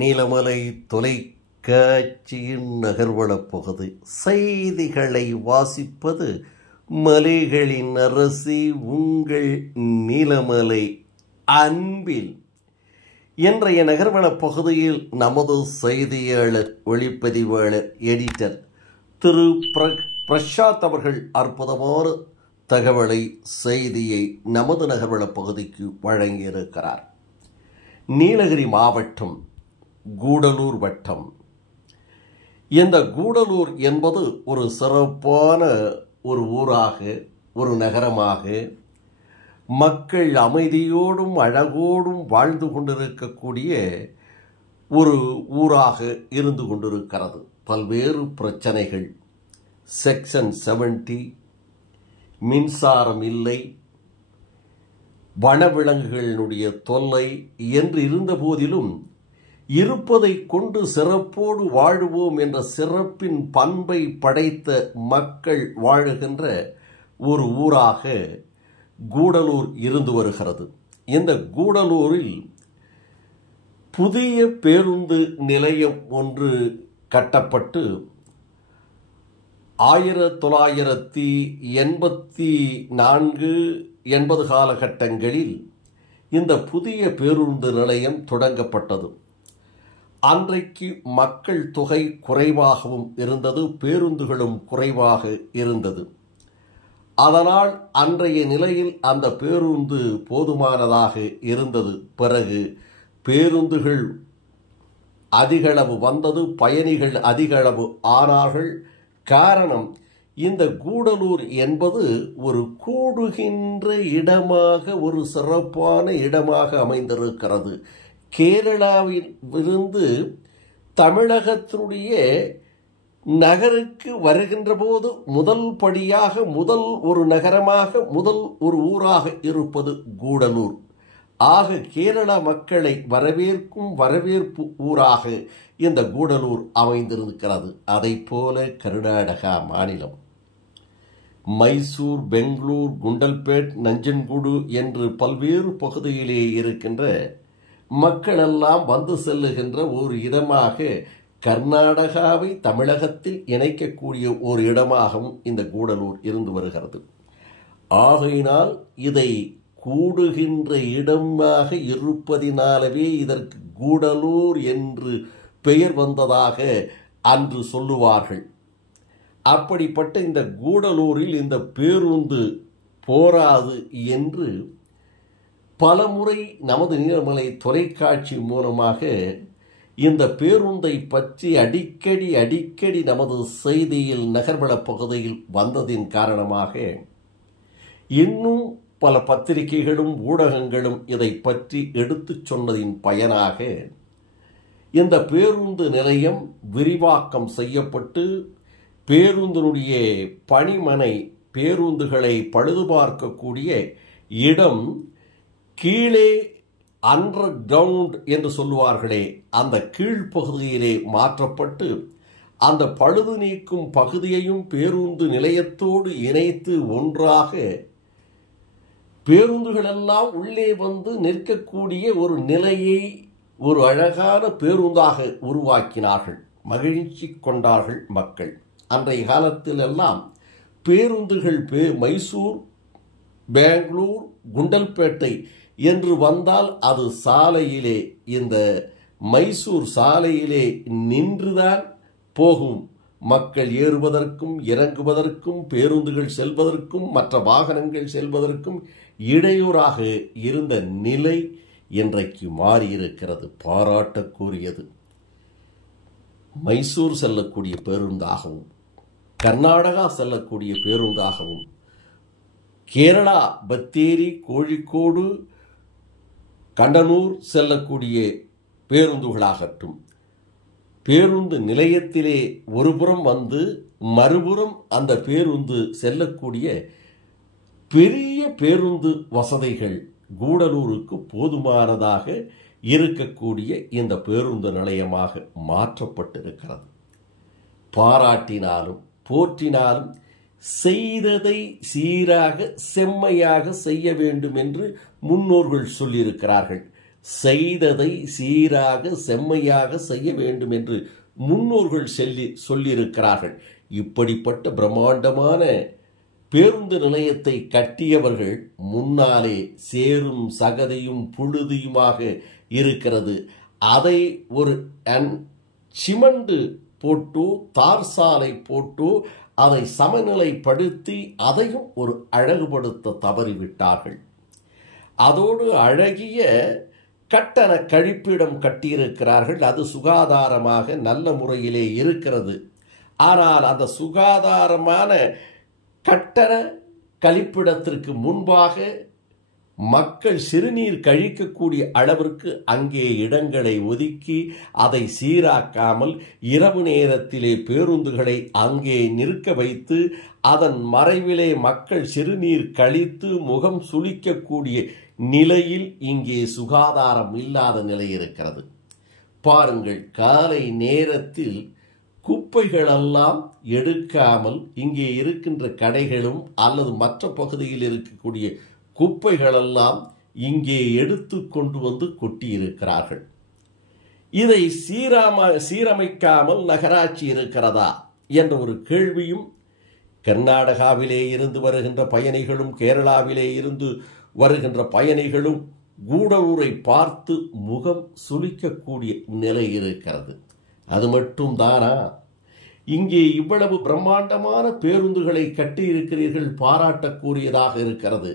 நீலமலை தொலைக்காட்சியின் நகர்வளப் பகுதி செய்திகளை வாசிப்பது மலைகளின் அரசி உங்கள் நீலமலை அன்பில். இன்றைய நகர்வளப் பகுதியில் நமது செய்தியாளர், ஒளிப்பதிவாளர், எடிட்டர் திரு பிரசாத் அவர்கள் அற்புதமான தகவலை, செய்தியை நமது நகர்வளப் பகுதிக்கு வழங்கியிருக்கிறார். நீலகிரி மாவட்டம் கூடலூர் வட்டம். இந்த கூடலூர் என்பது ஒரு சிறப்பான ஒரு ஊராக, ஒரு நகரமாக, மக்கள் அமைதியோடும் அழகோடும் வாழ்ந்து கொண்டிருக்கக்கூடிய ஒரு ஊராக இருந்து கொண்டிருக்கிறது. பல்வேறு பிரச்சனைகள், செக்ஷன் 70, மின்சாரம் இல்லை, வனவிலங்குகளினுடைய தொல்லை என்று இருந்த போதிலும் இருப்பதை கொண்டு சிறப்போடு வாழுவோம் என்ற சிறப்பின் பண்பை படைத்த மக்கள் வாழுகின்ற ஒரு ஊராக கூடலூர் இருந்து வருகிறது. இந்த கூடலூரில் புதிய பேருந்து நிலையம் ஒன்று கட்டப்பட்டு 1984-80 காலகட்டங்களில் இந்த புதிய பேருந்து நிலையம் தொடங்கப்பட்டது. அன்றைக்கு மக்கள் தொகை குறைவாகவும் இருந்தது, பேருந்துகளும் குறைவாக இருந்தது. அதனால் அன்றைய நிலையில் அந்த பேருந்து போதுமானதாக இருந்தது. பிறகு பேருந்துகள் அதிகளவு வந்தது, பயணிகள் அதிகளவு ஆனார்கள். காரணம், இந்த கூடலூர் என்பது ஒரு கூடுகின்ற இடமாக, ஒரு சிறப்பான இடமாக அமைந்திருக்கிறது. கேரளாவில் இருந்து தமிழகத்தினுடைய நகருக்கு வருகின்ற போது முதல் படியாக, முதல் ஒரு நகரமாக, முதல் ஒரு ஊராக இருப்பது கூடலூர். ஆக கேரள மக்களை வரவேற்கும் வரவேற்பு ஊராக இந்த கூடலூர் அமைந்திருக்கிறது. அதை போல கர்நாடகா மாநிலம் மைசூர், பெங்களூர், குண்டல்பேட், நஞ்சன்கூடு என்று பல்வேறு பகுதியிலே இருக்கின்ற மக்களெல்லாம் வந்து செல்லுகின்ற ஒரு இடமாக, கர்நாடகாவை தமிழகத்தில் இணைக்கக்கூடிய ஒரு இடமாகவும் இந்த கூடலூர் இருந்து வருகிறது. ஆகையினால் இதை கூடுகின்ற இடமாக இருப்பதினாலவே இதற்கு கூடலூர் என்று பெயர் வந்ததாக அன்று சொல்லுவார்கள். அப்படிப்பட்ட இந்த கூடலூரில் இந்த பேருந்து போராது என்று பலமுறை நமது நீலமலை தொலைக்காட்சி மூலமாக இந்த பேருந்தை பற்றி அடிக்கடி நமது செய்தியில், நகர்வளப் பகுதியில் வந்ததின் காரணமாக இன்னும் பல பத்திரிகைகளும் ஊடகங்களும் இதை பற்றி எடுத்துச் சொன்னதின் பயனாக இந்த பேருந்து நிலையம் விரிவாக்கம் செய்யப்பட்டு பேருந்தினுடைய பணிமனை, பேருந்துகளை பழுதுபார்க்கக்கூடிய இடம் கீழே அண்டர் கிரவுண்ட் என்று சொல்லுவார்களே, அந்த கீழ்ப்பகுதியிலே மாற்றப்பட்டு அந்த பழுது நீக்கும் பகுதியையும் பேருந்து நிலையத்தோடு இணைத்து ஒன்றாக பேருந்துகளெல்லாம் உள்ளே வந்து நிற்கக்கூடிய ஒரு நிலையை ஒரு அழகான பேருந்தாக உருவாக்கினார்கள். மகிழ்ச்சி கொண்டார்கள் மக்கள். அன்றைய காலத்தில் எல்லாம் பேருந்துகள் மைசூர், பெங்களூர், குண்டல்பேட்டை என்று வந்தால் அது சாலையிலே, இந்த மைசூர் சாலையிலே நின்றுதான் போகும். மக்கள் ஏறுவதற்கும் இறங்குவதற்கும், பேருந்துகள் செல்வதற்கும், மற்ற வாகனங்கள் செல்வதற்கும் இடையூறாக இருந்த நிலை இன்றைக்கு மாறியிருக்கிறது. பாராட்டக்கூடியது. மைசூர் செல்லக்கூடிய பேருந்தாகவும், கர்நாடகா செல்லக்கூடிய பேருந்தாகவும், கேரளா பத்தேரி, கோழிக்கோடு, கண்டனூர் செல்லக்கூடிய பேருந்துகளாகட்டும், பேருந்து நிலையத்திலே ஒருபுறம் வந்து மறுபுறம் அந்த பேருந்து செல்லக்கூடிய பெரிய பேருந்து வசதிகள் கூடலூருக்கு போதுமானதாக இருக்கக்கூடிய இந்த பேருந்து நிலையமாக மாற்றப்பட்டிருக்கிறது. பாராட்டினாலும் போற்றினாலும் செய்ததை சீராக செம்மையாக செய்ய வேண்டும் என்று முன்னோர்கள் சொல்லியிருக்கிறார்கள். செய்ததை சீராக செம்மையாக செய்ய வேண்டும் என்று முன்னோர்கள் சொல்லியிருக்கிறார்கள். இப்படிப்பட்ட பிரம்மாண்டமான பேருந்து நிலையத்தை கட்டியவர்கள் முன்னாலே சேரும் சகதியும் புழுதியுமாக இருக்கிறது. அதை ஒரு சிமெண்ட் போட்டு தார் சாலை போட்டு அதை சமநிலைப்படுத்தி அதையும் ஒரு அழகுபடுத்த தவறிவிட்டார்கள். அதோடு அழகிய கட்டண கழிப்பிடம் கட்டியிருக்கிறார்கள். அது சுகாதாரமாக நல்ல முறையிலே இருக்கிறது. ஆனால் அந்த சுகாதாரமான கட்டண கழிப்பிடத்திற்கு முன்பாக மக்கள் சிறுநீர் கழிக்கக்கூடிய அளவிற்கு அங்கே இடங்களை ஒதுக்கி அதை சீராக்காமல் இரவு நேரத்திலே பேருந்துகளை அங்கே நிற்க வைத்து அதன் மறைவிலே மக்கள் சிறுநீர் கழித்து முகம் சுளிக்கக்கூடிய நிலையில் இங்கே சுகாதாரம் இல்லாத நிலை இருக்கிறது. பாருங்கள், காலை நேரத்தில் குப்பைகளெல்லாம் எடுக்காமல் இங்கே இருக்கின்ற கடைகளும் அல்லது மற்ற பகுதியில் இருக்கக்கூடிய குப்பைகளெல்லாம் இங்கே எடுத்து கொண்டு வந்து கொட்டியிருக்கிறார்கள். இதை சீரமைக்காமல் நகராட்சி இருக்கிறதா என்ற ஒரு கேள்வியும் கர்நாடகாவிலே இருந்து வருகின்ற பயணிகளும் கேரளாவிலே இருந்து வருகின்ற பயணிகளும் கூடலூரை பார்த்து முகம் சுளிக்கக்கூடிய நிலை இருக்கிறது. அது மட்டும் தானா? இங்கே இவ்வளவு பிரம்மாண்டமான பேருந்துகளை கட்டியிருக்கிறீர்கள், பாராட்டக்கூடியதாக இருக்கிறது.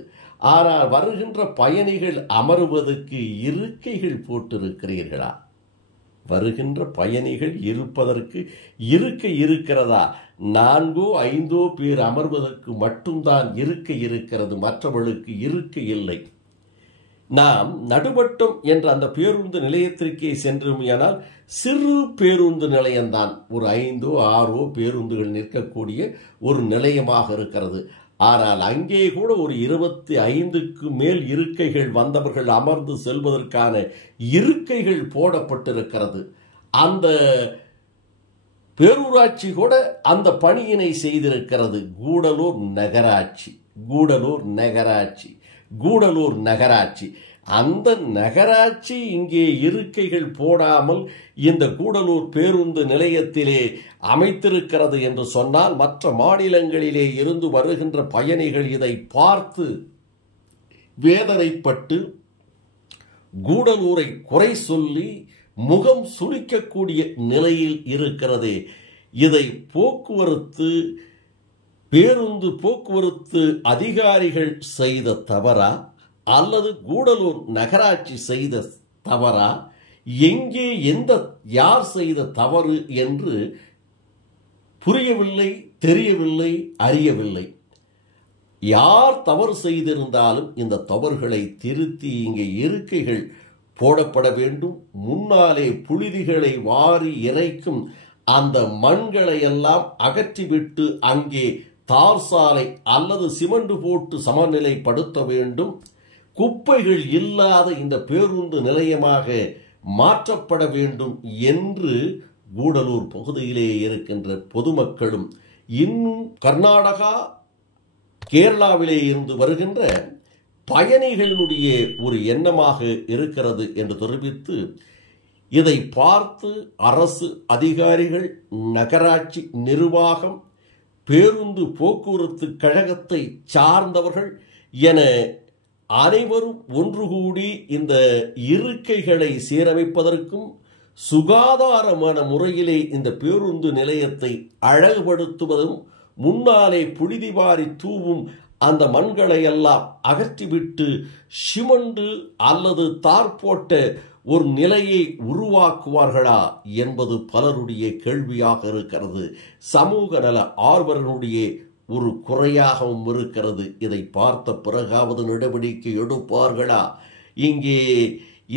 ஆனால் வருகின்ற பயணிகள் அமருவதற்கு இருக்கைகள் போட்டிருக்கிறீர்களா? வருகின்ற பயணிகள் இருப்பதற்கு இருக்கை இருக்கிறதா? 4-5 பேர் அமர்வதற்கு மட்டும்தான் இருக்கை இருக்கிறது, மற்றவர்களுக்கு இருக்கை இல்லை. நாம் நடுவட்டம் என்ற அந்த பேருந்து நிலையத்திற்கே சென்றோமையானால் சிறு பேருந்து நிலையம்தான். ஒரு 5-6 பேருந்துகள் நிற்கக்கூடிய ஒரு நிலையமாக இருக்கிறது. ஆனால் அங்கே கூட ஒரு 25க்கு மேல் இருக்கைகள் வந்தவர்கள் அமர்ந்து செல்வதற்கான இருக்கைகள் போடப்பட்டிருக்கிறது. அந்த பேரூராட்சி கூட அந்த பணியினை செய்திருக்கிறது. கூடலூர் நகராட்சி அந்த நகராட்சி இங்கே இருக்கைகள் போடாமல் இந்த கூடலூர் பேருந்து நிலையத்திலே அமைத்திருக்கிறது என்று சொன்னால் மற்ற மாநிலங்களிலே இருந்து வருகின்ற பயணிகள் இதை பார்த்து வேதனைப்பட்டு கூடலூரை குறை சொல்லி முகம் சுளிக்கக்கூடிய நிலையில் இருக்கிறதே. இதை போக்குவரத்து அதிகாரிகள் செய்த தவறா அல்லது கூடலூர் நகராட்சி செய்த தவறா? எங்கே யார் செய்த தவறு என்று புரியவில்லை, தெரியவில்லை, அறியவில்லை. யார் தவறு செய்திருந்தாலும் இந்த தவறுகளை திருத்தி இங்கே இருக்கைகள் போடப்பட வேண்டும். முன்னாலே புழுதிகளை வாரி இறைக்கும் அந்த மண்களை எல்லாம் அகற்றிவிட்டு அங்கே தார் சாலை அல்லது சிமெண்ட் போட்டு சமநிலைப்படுத்த வேண்டும். குப்பைகள் இல்லாத இந்த பேருந்து நிலையமாக மாற்றப்பட வேண்டும் என்று கூடலூர் பகுதியிலே இருக்கின்ற பொதுமக்களும் இன்னும் கர்நாடகா கேரளாவிலே இருந்து வருகின்ற பயணிகளுடைய ஒரு எண்ணமாக இருக்கிறது என்று தெரிவித்து இதை பார்த்து அரசு அதிகாரிகள், நகராட்சி நிர்வாகம், பேருந்து போக்குவரத்து கழகத்தை சார்ந்தவர்கள் என அனைவரும் ஒன்று கூடி இந்த இருக்கைகளை சீரமைப்பதற்கும் சுகாதாரமான முறையிலே இந்த பேருந்து நிலையத்தை அழகுபடுத்துவதும் முன்னாலே புழுதி வாரி தூவும் அந்த மண்களை எல்லாம் அகற்றிவிட்டு சிமெண்ட் அல்லது தார் போட்ட ஒரு நிலையை உருவாக்குவார்களா என்பது பலருடைய கேள்வியாக இருக்கிறது. சமூக நல ஆர்வலனுடைய ஒரு குறையாகவும் இருக்கிறது. இதை பார்த்த பிறகாவது நடவடிக்கை எடுப்பார்களா, இங்கே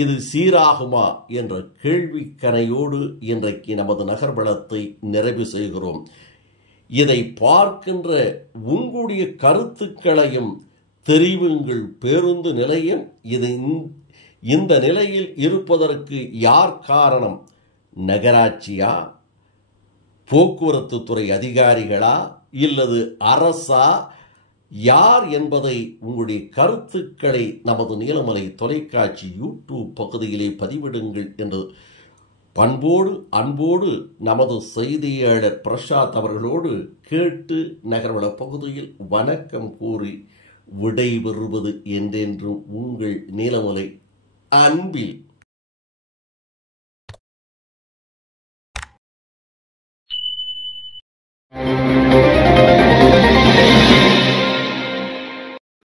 இது சீராகுமா என்ற கேள்விக்கணையோடு இன்றைக்கு நமது நகர்வளத்தை நிறைவு செய்கிறோம். இதை பார்க்கின்ற உங்களுடைய கருத்துக்களையும் தெரிவுங்கள். பேருந்து நிலையம் இந்த நிலையில் இருப்பதற்கு யார் காரணம்? நகராட்சியா, போக்குவரத்து துறை அதிகாரிகளா, இல்லது அரசா, யார் என்பதை உங்களுடைய கருத்துக்களை நமது நீலமலை தொலைக்காட்சி யூடியூப் பகுதியிலே பதிவிடுங்கள் என்று பண்போடு அன்போடு நமது செய்தியாளர் பிரசாத் அவர்களோடு கேட்டு நகர்வள பகுதியில் வணக்கம் கூறி விடைபெறுவது என்றென்றும் உங்கள் நீலமலை அன்பில்